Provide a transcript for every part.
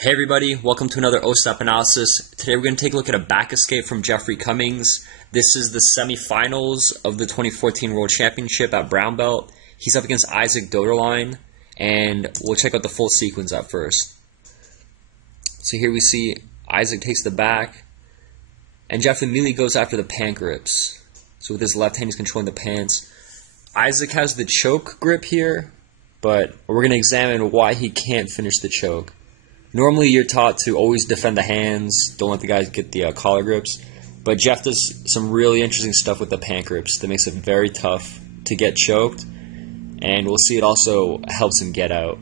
Hey everybody, welcome to another Ostap Analysis. Today we're going to take a look at a back escape from Jeffrey Cummings. This is the semifinals of the 2014 World Championship at brown belt. He's up against Isaac Doederlein, and we'll check out the full sequence at first. So here we see Isaac takes the back, and Jeff immediately goes after the pant grips. So with his left hand he's controlling the pants. Isaac has the choke grip here, but we're going to examine why he can't finish the choke. Normally, you're taught to always defend the hands, don't let the guys get the collar grips, but Jeff does some really interesting stuff with the pant grips that makes it very tough to get choked, and we'll see it also helps him get out.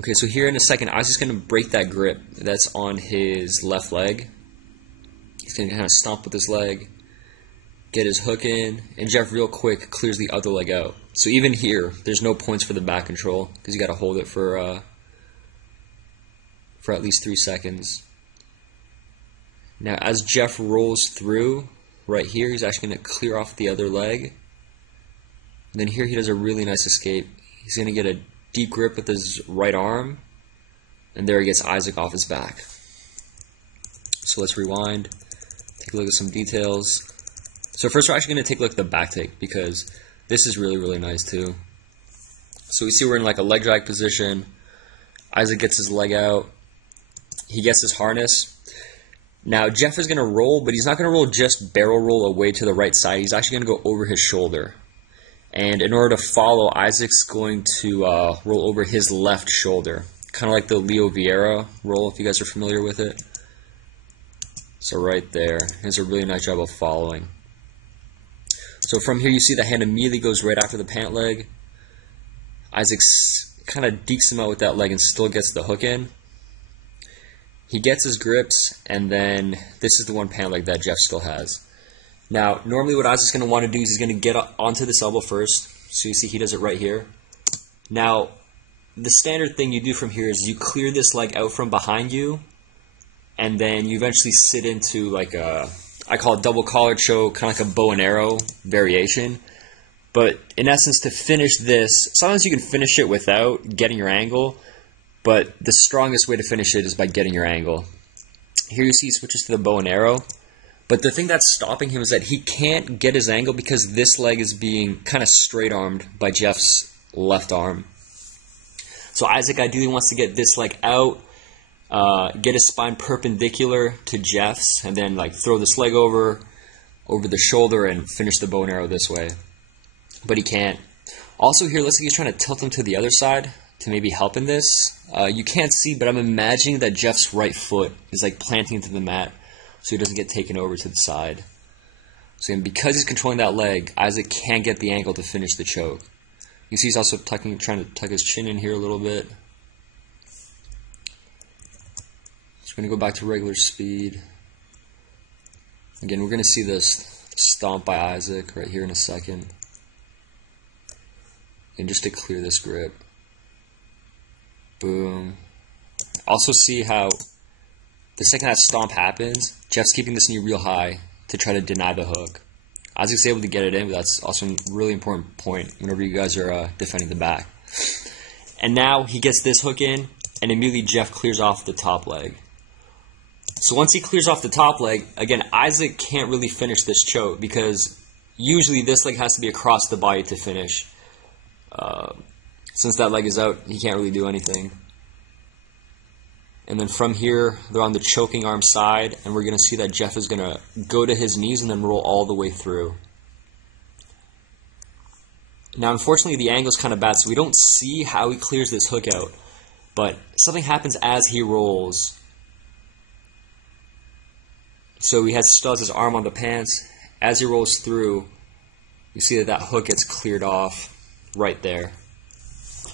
Okay, so here in a second, Isaac's going to break that grip that's on his left leg. He's going to kind of stomp with his leg, get his hook in, and Jeff real quick clears the other leg out. So even here, there's no points for the back control because you got to hold it for at least 3 seconds. Now, as Jeff rolls through right here, he's actually going to clear off the other leg. And then here he does a really nice escape. He's going to get a deep grip with his right arm, and there he gets Isaac off his back. So let's rewind, take a look at some details. So first we're actually going to take a look at the back take because this is really, really nice too. So we see we're in like a leg drag position. Isaac gets his leg out. He gets his harness. Now Jeff is going to roll, but he's not going to roll just barrel roll away to the right side. He's actually going to go over his shoulder. And in order to follow, Isaac's going to roll over his left shoulder. Kind of like the Leo Vieira roll, if you guys are familiar with it. So right there. He does a really nice job of following. So from here you see the hand immediately goes right after the pant leg. Isaac kind of dekes him out with that leg and still gets the hook in. He gets his grips, and then this is the one pant leg that Jeff still has. Now, normally what Isaac's going to want to do is he's going to get onto this elbow first. So you see he does it right here. Now, the standard thing you do from here is you clear this leg out from behind you, and then you eventually sit into like a, I call it double collar choke, kind of like a bow and arrow variation. But in essence, to finish this, sometimes you can finish it without getting your angle, but the strongest way to finish it is by getting your angle. Here you see he switches to the bow and arrow, but the thing that's stopping him is that he can't get his angle because this leg is being kind of straight-armed by Jeff's left arm. So Isaac ideally wants to get this leg out, get his spine perpendicular to Jeff's, and then like throw this leg over the shoulder and finish the bow and arrow this way. But he can't. Also here, looks like he's trying to tilt him to the other side to maybe help in this. You can't see, but I'm imagining that Jeff's right foot is like planting into the mat so he doesn't get taken over to the side. So again, because he's controlling that leg, Isaac can't get the angle to finish the choke. You see he's also trying to tuck his chin in here a little bit. We're going to go back to regular speed. Again, we're going to see this stomp by Isaac right here in a second. And just to clear this grip. Boom. Also see how the second that stomp happens, Jeff's keeping this knee real high to try to deny the hook. Isaac's able to get it in, but that's also a really important point whenever you guys are defending the back. And now he gets this hook in, and immediately Jeff clears off the top leg. So once he clears off the top leg, again, Isaac can't really finish this choke because usually this leg has to be across the body to finish. Since that leg is out, he can't really do anything. And then from here, they're on the choking arm side, and we're going to see that Jeff is going to go to his knees and then roll all the way through. Now, unfortunately, the angle is kind of bad, so we don't see how he clears this hook out. But something happens as he rolls. So he still has his arm on the pants. As he rolls through, you see that hook gets cleared off right there.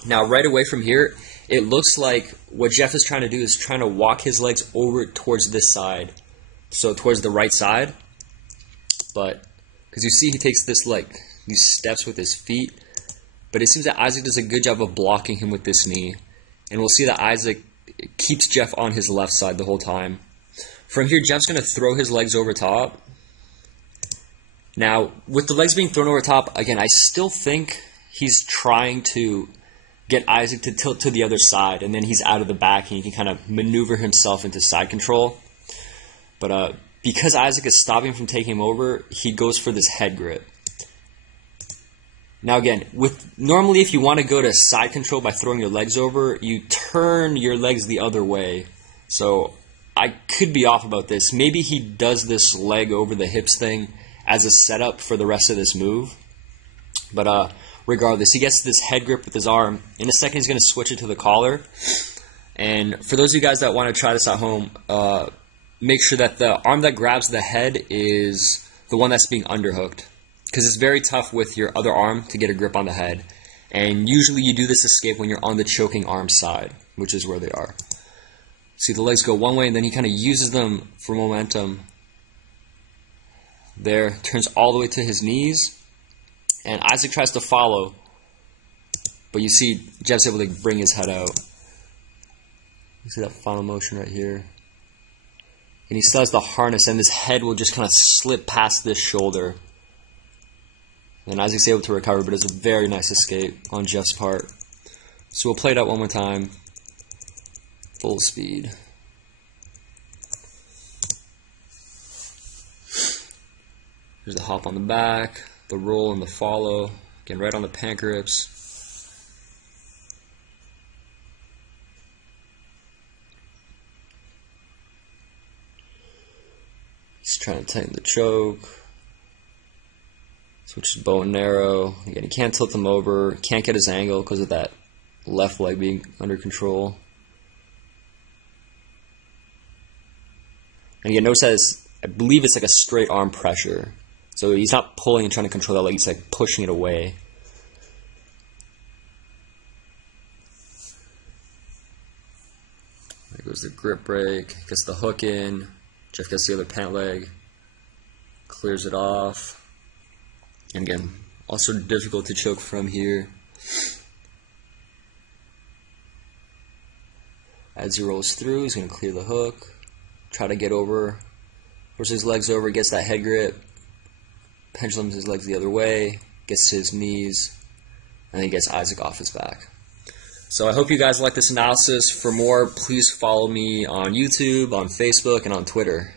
Now, right away from here, it looks like what Jeff is trying to do is trying to walk his legs over towards this side. So towards the right side. But, because you see he takes this like these steps with his feet. But it seems that Isaac does a good job of blocking him with this knee. And we'll see that Isaac keeps Jeff on his left side the whole time. From here, Jeff's going to throw his legs over top. Now, with the legs being thrown over top, again, I still think he's trying to get Isaac to tilt to the other side, and then he's out of the back, and he can kind of maneuver himself into side control. But because Isaac is stopping from taking him over, he goes for this head grip. Now again, normally if you want to go to side control by throwing your legs over, you turn your legs the other way. So I could be off about this. Maybe he does this leg over the hips thing as a setup for the rest of this move. But regardless, he gets this head grip with his arm. In a second, he's going to switch it to the collar. And for those of you guys that want to try this at home, make sure that the arm that grabs the head is the one that's being underhooked, because it's very tough with your other arm to get a grip on the head. And usually you do this escape when you're on the choking arm side, which is where they are. See, the legs go one way, and then he kind of uses them for momentum. There, turns all the way to his knees, and Isaac tries to follow, but you see Jeff's able to bring his head out. You see that final motion right here? And he still has the harness, and his head will just kind of slip past this shoulder. And Isaac's able to recover, but it's a very nice escape on Jeff's part. So we'll play it out one more time. Full speed. There's the hop on the back, the roll and the follow. Again, right on the pant grips. He's trying to tighten the choke. Switches bow and narrow. Again, he can't tilt him over. Can't get his angle because of that left leg being under control. And again, notice that I believe it's like a straight arm pressure. So he's not pulling and trying to control that leg, he's like pushing it away. There goes the grip break, gets the hook in, Jeff gets the other pant leg, clears it off. And again, also difficult to choke from here. As he rolls through, he's going to clear the hook. Try to get over, pushes his legs over, gets that head grip, pendulums his legs the other way, gets to his knees, and then gets Isaac off his back. So I hope you guys like this analysis. For more, please follow me on YouTube, on Facebook, and on Twitter.